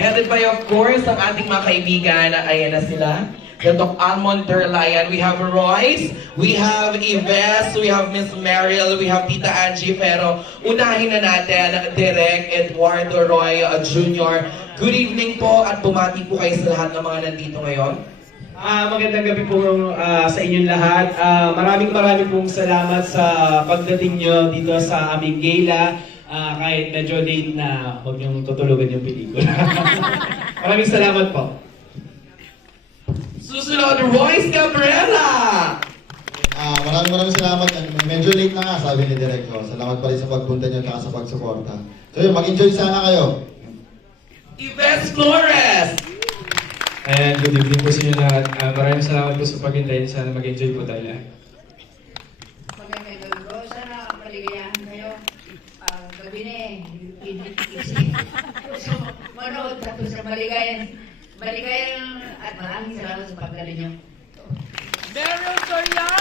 Headed by, of course, ang ating mga kaibigan. Ayan na sila. The Doc Almond Derlayan. We have Royce, we have Yves, we have Miss Mariel, we have Tita Angie. Pero unahin na natin, Direk Eduardo Roy Jr. Good evening po at bumati po kayo sa lahat ng mga nandito ngayon. Magandang gabi po sa inyong lahat. Maraming pong salamat sa pagdating nyo dito sa aming gala. Kahit medyo late na, huwag niyong tutulugan yung pelikula. Maraming salamat po. Susunod, Royce Cabrera! Maraming salamat. Medyo late na nga, sabi ni Direk ko. Salamat pa rin sa pagpunta niyo at sa pagsuporta. So yun, mag-enjoy sana kayo. Yves Flores! And good evening po sa inyo lahat. Maraming salamat po sa pag-hintay. Sana mag-enjoy po tayo lahat. Magandang gabi po. Sana maligayahan kayo. Gabi na eh. So, manood na po sa maligayan. Maligayan at maraming salamat sa pagdali niyo.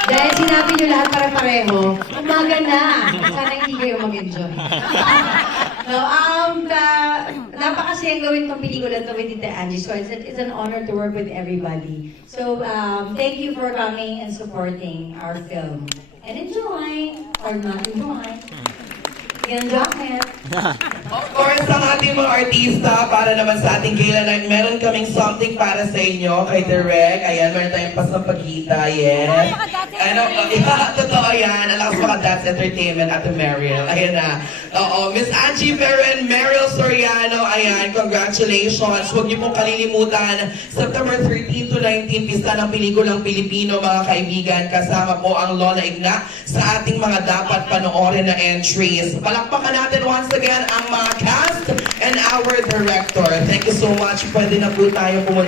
Dahil sinabi niyo lahat pare-pareho, umaga na. Sana hindi kayo mag-enjoy. No, napakasayang gawin tong pelikula to with Tita Angie. So it's an honor to work with everybody. So thank you for coming and supporting our film. And enjoy or not enjoy. Enjoy it. Of course, ang ating mga artista, para naman sa ating gala night, meron kaming something para sa inyo kay Direk. Ayan, meron tayong pasampagkita, yes. Ano, totoo yan. Ang lakas mga That's Entertainment at Mariel. Ayan na. Oo, Miss Angie Veren, Mariel Soriano, ayan, congratulations. Huwag niyo pong kalilimutan, September 13 to 19, Pista ng Pelikulang Pilipino, mga kaibigan. Kasama po ang Lola Igna sa ating mga dapat panoorin na entries. Palakpakan natin once again ang mga cast and our director. Thank you so much. Pwede na po tayo pumunta.